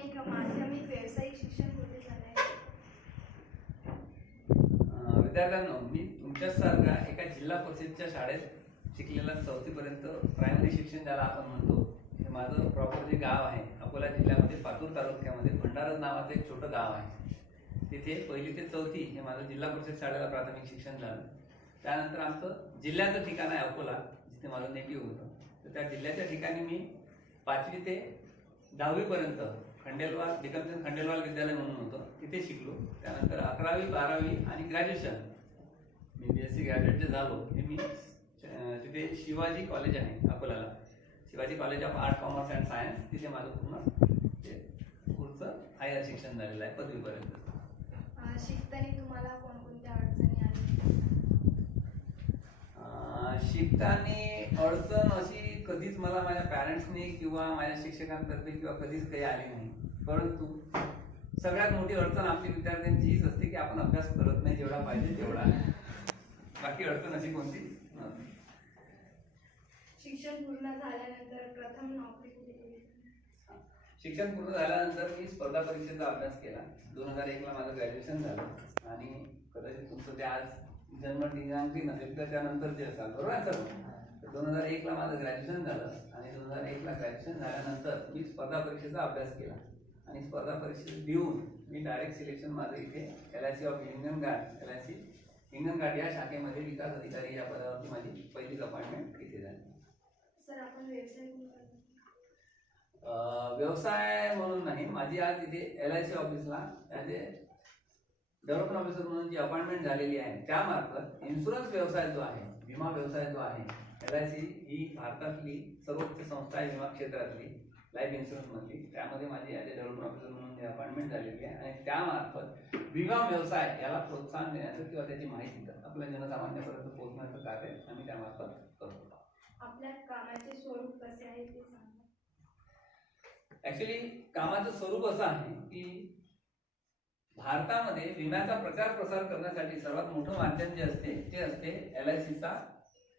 प्राथमिक माध्यमिक व्यावसायिक शिक्षण कुठे झालंय? विद्यार्थ्यांनो मी तुमच्यासारखा एका जिल्हा परिषदच्या शाळेत शिकलेला चौथीपर्यंत प्रायमरी शिक्षण ज्याला आपण म्हणतो हे माझं प्रॉपर जे गाव आहे अकोला जिल्ह्यामध्ये पातूर तालुक्यामध्ये भंडारा नावाचं एक छोटं गाव आहे. तिथे पहिली ते चौथी हे माझं जिल्हा परिषद शाळेला प्राथमिक शिक्षण झालं. त्यानंतर आमचं जिल्ह्याचं ठिकाण आहे अकोला जिथे माझं नेटिव्ह होतं. तर त्या जिल्ह्याच्या ठिकाणी मी पाचवी ते दहावीपर्यंत खंडेलवाल भिकमचंद खंडेलवाल विद्यालय म्हणून होतं. तिथे शिकलो. त्यानंतर अकरावी बारावी आणि ग्रॅज्युएशन मी बी एस सी ग्रॅज्युएट जे झालो. हे मी तिथे शिवाजी कॉलेज आहे अकोल्याला Shivaji college of art commerce and science तिथे माझं पूर्ण ते पुढचं हायर शिक्षण झालेलं आहे पदवीपर्यंत. शिकताना तुम्हाला कोणकोणत्या अडचणी आल्या? अं, शिकताना अडचण अशी कधीच मला माझ्या पॅरेंट्सनी किंवा माझ्या शिक्षकांतर्फे किंवा कधीच काही आली नाही. परंतु सगळ्यात मोठी अडचण आपली विद्यार्थ्यांची हीच असते की आपण अभ्यास करत नाही जेवढा पाहिजे तेवढा. बाकी अडचण अशी कोणती. शिक्षण पूर्ण झाल्यानंतर प्रथम नोकरी शिक्षण पूर्ण झाल्यानंतर मी स्पर्धा परीक्षेचा अभ्यास केला. दोन हजार एकला माझं ग्रॅज्युएशन झालं. आणि कदाचित तुमचं ते आज जन्म दिनांकी नसेल तर त्यानंतर जे असाल बरोबर आहे सर? दोन हजार एकला माझं ग्रॅज्युएशन झालं आणि दोन हजार एकला ग्रॅज्युएशन झाल्यानंतर मी स्पर्धा परीक्षेचा अभ्यास केला. आणि स्पर्धा परीक्षेत देऊन मी डायरेक्ट सिलेक्शन माझं इथे L I C of Indian guard L I C Indian guard या शाखेमध्ये विकास अधिकारी या पदावरती माझी पहिलीच अपॉइंटमेंट इथे झाली. व्यवसाय म्हणून नाही माझी आज इथे एल आय सी ऑफिसला ॲज ए डेव्हलपमेंट ऑफिसर म्हणून जी अपॉइंटमेंट झालेली आहे त्यामार्फत इन्शुरन्स व्यवसाय जो आहे विमा व्यवसाय जो आहे एल आय सी ही भारतातली सर्वोच्च संस्था आहे विमा क्षेत्रातली लाईफ इन्शुरन्स मधली. त्यामध्ये माझी ॲज ए डेव्हलपमेंट ऑफिसर म्हणून जी अपॉइंटमेंट झालेली आहे आणि त्यामार्फत विमा व्यवसाय याला प्रोत्साहन देण्याचं किंवा त्याची माहिती आपल्या जनसामान्यापर्यंत पोहोचण्याचं कार्य आम्ही त्यामार्फत करतो. आपल्या कामाचे स्वरूप कसे आहे ते सांगा. ऍक्च्युली कामाचं स्वरूप असं आहे की भारतामध्ये विम्याचा प्रचार प्रसार करण्यासाठी सर्वात मोठं माध्यम जे असते ते असते एल आय सीचा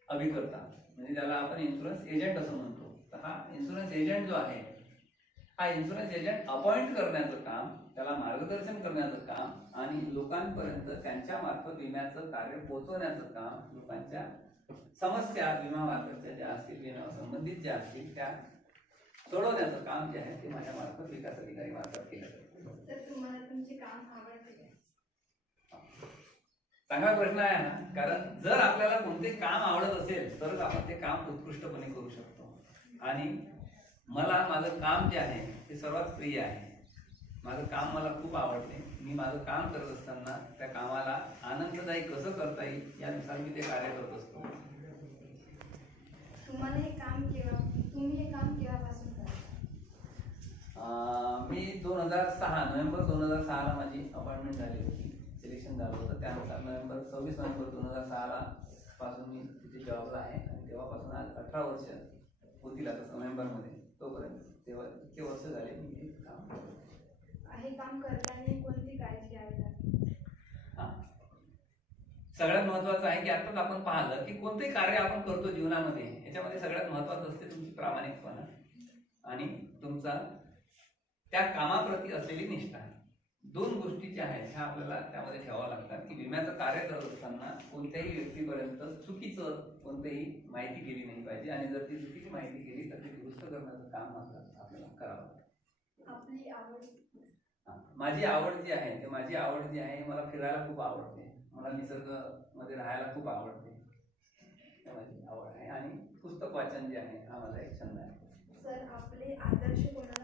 अभिकर्ता. म्हणजे ज्याला आपण इन्शुरन्स एजंट असं म्हणतो. तर हा इन्शुरन्स एजंट जो आहे हा इन्शुरन्स एजंट अपॉइंट करण्याचं काम त्याला मार्गदर्शन करण्याचं काम आणि लोकांपर्यंत त्यांच्या मार्फत विम्याचं कार्य पोहोचवण्याचं काम लोकांच्या समस्या विमा मार्फतच्या ज्या असतील विमा संबंधित ज्या असतील त्या सोडवण्याचं काम जे आहे ते माझ्या मार्फत विकास अधिकारी मार्फत केलं जातं. तर तुम्हाला तुमचे काम आवडते का? चांगला प्रश्न आहे हा कारण जर आपल्याला कोणते काम आवडत असेल तरच आपण ते काम उत्कृष्टपणे करू शकतो. आणि मला माझं काम जे आहे ते सर्वात प्रिय आहे. माझं काम मला खूप आवडते. मी माझं काम करत असताना त्या कामाला आनंददायी कसं करता येईल यानुसार मी ते कार्य करत असतो. तुम्हाला हे काम केव्हा तुम्ही हे काम केव्हापासून करता अं, मी दोन हजार सहा नोव्हेंबर दोन हजार सहाला माझी अपॉइंटमेंट झाली होती. सिलेक्शन झालं होतं. त्यानुसार नोव्हेंबर सव्वीस नोव्हेंबर दोन हजार सहाला पासून मी तिथे जॉबला आहे. आणि तेव्हापासून आज अठरा वर्ष होतील आता नोव्हेंबरमध्ये. तोपर्यंत तेव्हा इतके वर्ष झाले मी हे काम करतो. हे काम करताना कोणती काळजी घ्यावी लागते हा. सगळ्यात महत्वाचं आहे की आताच आपण पाहिलं की कोणतेही कार्य आपण करतो जीवनामध्ये याच्यामध्ये सगळ्यात महत्वाचं असते तुमची प्रामाणिकपणा आणि तुमचा त्या कामाप्रती असलेली निष्ठा दोन गोष्टी ज्या आहेत ह्या आपल्याला त्यामध्ये ठेवाव्या लागतात की विम्याचं कार्य करत असताना कोणत्याही व्यक्तीपर्यंत चुकीचं कोणतीही माहिती गेली नाही पाहिजे आणि जर ती चुकीची माहिती गेली तर ती दुरुस्त करण्याचं काम आपल्याला करावं लागतं. आपली आवड. माझी आवड जी आहे ते माझी आवड जी आहे मला फिरायला खूप आवडते. मला निसर्गमध्ये राहायला खूप आवडते. माझी आवड आहे. आणि पुस्तक वाचन जे आहे हा माझा एक छंद आहे. सर आपले आदर्श कोणाला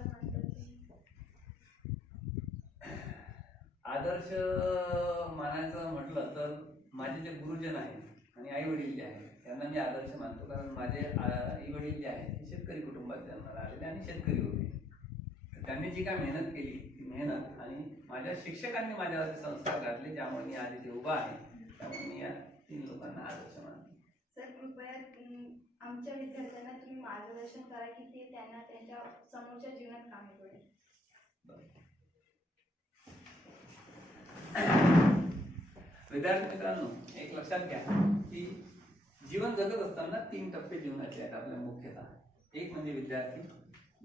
आदर्श मानायचं म्हटलं तर माझे जे गुरुजन आहेत आणि आई वडील जे आहेत त्यांना मी आदर्श मानतो कारण माझे आई वडील जे आहेत ते शेतकरी कुटुंबात जन्माला आलेले आणि शेतकरी होते. त्यांनी जी काय मेहनत केली ती मेहनत आणि माझ्या शिक्षकांनी माझ्यावरती संस्कार घातले ज्यामुळे मी आज इथे उभा आहे त्यामुळे मी या तीन लोकांना आदर्श मानतो. सर कृपया आमच्या विद्यार्थ्यांना तुम्ही मार्गदर्शन करा की ते त्यांना त्यांच्या समोरच्या जीवनात कामी पडेल. विद्यार्थी मित्रांनो एक लक्षात घ्या की जीवन जगत असताना तीन टप्पे जीवनाचे आहेत आपल्या मुख्यतः. एक म्हणजे विद्यार्थी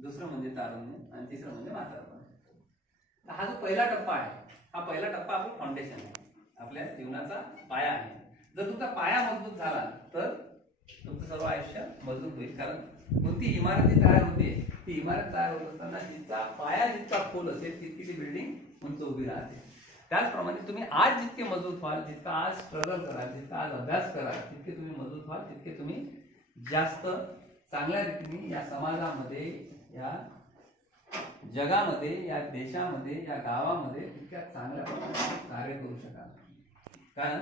दुसरं म्हणजे तारुण्य आणि तिसरं म्हणजे म्हातारपण. हा जो पहिला टप्पा आहे हा पहिला टप्पा आपलं फाउंडेशन आहे. आपल्या जीवनाचा पाया आहे. जर तुमचा पाया मजबूत झाला तर तुमचं सर्व आयुष्य मजबूत होईल. कारण कोणती इमारत जी तयार होते ती इमारत तयार होत असताना जिचा पाया जितका खोल असेल तितकी ती बिल्डिंग उंच उभी राहते. त्याचप्रमाणे तुम्ही आज जितके मजबूत व्हाल जितका आज स्ट्रगल कराल जितका आज अभ्यास कराल तितके तुम्ही मजबूत व्हाल तितके तुम्ही जास्त चांगल्या रीतीने या समाजामध्ये या जगामध्ये या देशामध्ये या गावामध्ये तितक्या चांगल्या प्रकारे कार्य करू शकाल. कारण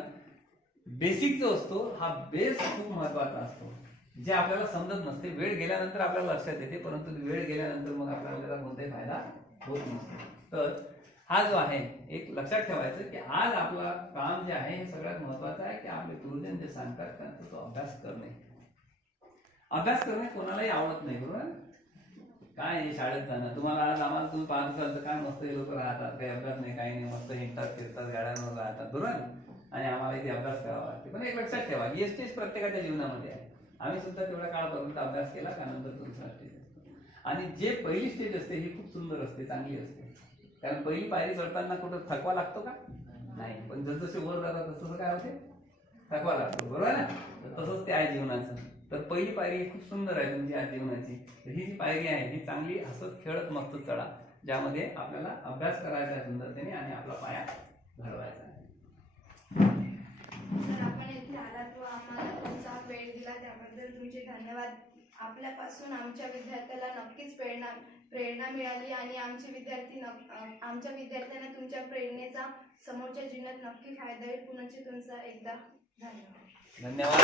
बेसिक जो असतो हा बेस खूप महत्त्वाचा असतो. जे आपल्याला समजत नसते वेळ गेल्यानंतर आपल्याला लक्षात येते परंतु वेळ गेल्यानंतर मग आपल्याला कोणताही फायदा होत नसतो. तर हा जो आहे एक लक्षात ठेवायचं की आज आपला काम जे आहे हे सगळ्यात महत्वाचं आहे की आपले गुरुजन जे सांगतात त्यांचा तो अभ्यास करणे. अभ्यास करणे कोणालाही आवडत नाही बरोबर? काय शाळेत जाणं? तुम्हाला आज आम्हाला तुम्ही पाहत असाल तर काय मस्त हे लोक राहतात काही अभ्यास नाही काही नाही मस्त हिंडतात फिरतात गाड्यांवर राहतात बरोबर? आणि आम्हाला इथे अभ्यास करावा लागते. पण एक लक्षात ठेवा ही स्टेज प्रत्येकाच्या जीवनामध्ये आहे. आम्ही सुद्धा तेवढ्या काळापर्यंत अभ्यास केला त्यानंतर तुमचा स्टेज असतो आणि जे पहिली स्टेज असते ही खूप सुंदर असते चांगली असते. कारण पहिली पायरी चढताना कुठं थकवा लागतो का? नाही. पण जसजसे वर जातात तसं काय होते? थकवा लागतो. बरोबर आहे ना? तर तसंच ते आहे जीवनाचं तर पहिली पायरी ही खूप सुंदर आहे तुमची आज जीवनाची तर ही जी पायरी आहे ही चांगली हसत खेळत मस्त चढा ज्यामध्ये आपल्याला अभ्यास करायचा आहे सुंदरतेने आणि आपला पाया घडवायचा आहे. तर आपण येथे आलात व आम्हाला तुमचा वेळ दिला. त्याबद्दल तुमचे धन्यवाद. आपल्यापासून आमच्या विद्यार्थ्याला नक्कीच प्रेरणा मिळाली आणि आमचे विद्यार्थी नक- आमच्या विद्यार्थ्यांना तुमच्या प्रेरणेचा समोरच्या जीवनात नक्की फायदा होईल. पुनश्च तुमचा एकदा धन्यवाद. धन्यवाद.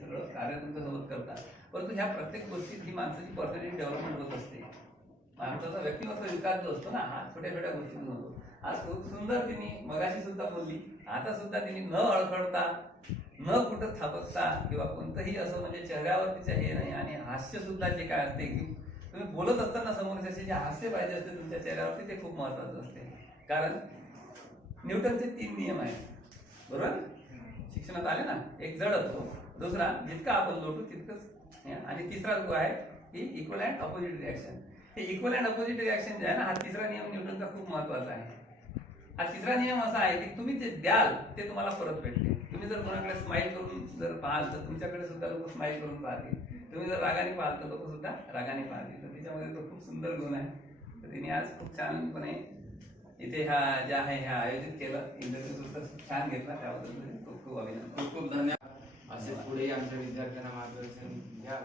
सगळं कार्य तुमच्यासोबत करतात. परंतु ह्या प्रत्येक गोष्टीत ही माणसाची पर्सनॅलिटी डेव्हलपमेंट होत असते. माणसाचा व्यक्तिमत्व विकास जो असतो ना हा छोट्या छोट्या गोष्टीतून होतो. आज खूप सुंदर तिने मगाशी सुद्धा बोलली आता सुद्धा तिने न अडखडता न कुठं थापकता किंवा कोणतंही असं म्हणजे चेहऱ्यावर तिचं हे नाही आणि हास्य सुद्धा जे काय असते तुम्ही बोलत असताना समोरच्याचे जे हास्य पाहिजे असते तुमच्या चेहऱ्यावरती ते खूप महत्वाचं असते. कारण न्यूटनचे तीन नियम आहेत. बरोबर? शिक्षणात आले ना एक जड असतो. दुसरा जितका आपण लोटू तितकंच आणि तिसरा जो आहे की इक्वल अँड अपोजिट रिॲक्शन हे इक्वल अँड अपोजिट रिॲक्शन जे आहे ना हा तिसरा नियम न्यूटनचा खूप महत्त्वाचा आहे. हा तिसरा नियम असा आहे की तुम्ही जे द्याल ते तुम्हाला परत भेटते. तुम्ही जर कोणाकडे स्माईल करून जर पाहाल तर तुमच्याकडे सुद्धा लोक स्माईल करून पाहतील. तुम्ही जर रागाने पाहाल तर लोक सुद्धा रागाने पाहते. तर तिच्यामध्ये तो खूप सुंदर गुण आहे. तर तिने आज खूप छानपणे इथे ह्या जे आहे ह्या आयोजित केलं. इंटरव्ह्यू सुद्धा छान घेतला. त्याबद्दल खूप खूप अभिनंदन. खूप खूप धन्यवाद. असे पुढेही आमच्या विद्यार्थ्यांना मार्गदर्शन घ्या